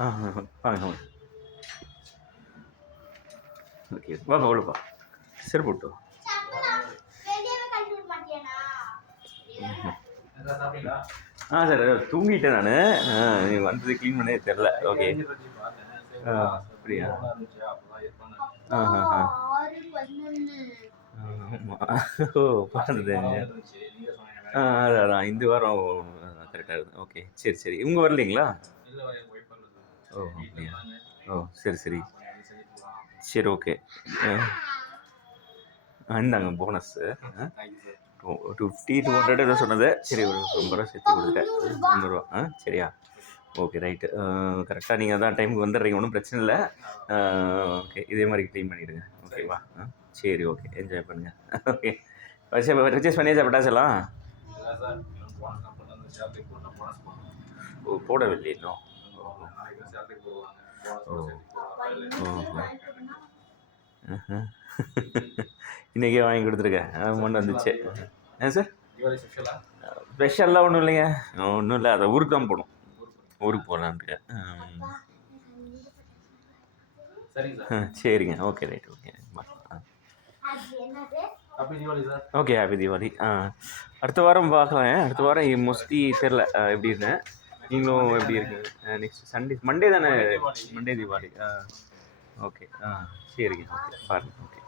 வாங்க வாங்க. ஓகே வாப்பா உள்ளப்பா. செருப்பு விட்டு வா. சார் தூங்கிட்டேன் நான். நீ வந்தது க்ளீன் பண்ணே தெரில. ஓகே. அப்படியா? ஆமாம். ஓ பார்த்துட்டேங்க. அதான் இந்த வாரம் கரெக்டாக இருக்குது. ஓகே சரி சரி. இவங்க வரலைங்களா? ஓ அப்படியா? ஓ சரி சரி. சரி ஓகே. இந்தாங்க போனஸ்ஸு. 250 200 ஏதோ சொன்னது. சரி ஒரு 50 ரூபா சேர்த்து கொடுத்துட்டேன். 300 சரியா? Okay right. கரெக்டாக நீங்கள் தான் டைமுக்கு வந்துடுறீங்க, ஒன்றும் பிரச்சனை இல்லை. ஓகே இதே மாதிரி க்ளீன் பண்ணிவிடுங்க. ஓகேவா? சரி ஓகே என்ஜாய் பண்ணுங்கள். ஓகே பர்ச்சேஸ் பண்ணியாச்சா பட்டாசெல்லாம்? ஓ போடவில்லை இன்னும். இன்றைக்கே வாங்கி கொடுத்துருக்கேன், அமௌண்ட் வந்துச்சு. சார் ஸ்பெஷல்லாம் ஒன்றும் இல்லைங்க, ஒன்றும் இல்லை. அதை ஊருக்கு தான் போகணும், ஊருக்கு போகலான்ட்டு. சரிங்க okay right okay. Okay happy Deepavali. அடுத்த வாரம் பார்க்கலாம். அடுத்த வாரம் மோஸ்ட்லி தெரில எப்படின்னு. நீங்களும் எப்படி இருக்கு? நெக்ஸ்ட் சண்டே மண்டே தானே? மண்டே தீபாவளி. ஓகே சரிங்க ஓகே பாருங்கள் ஓகே.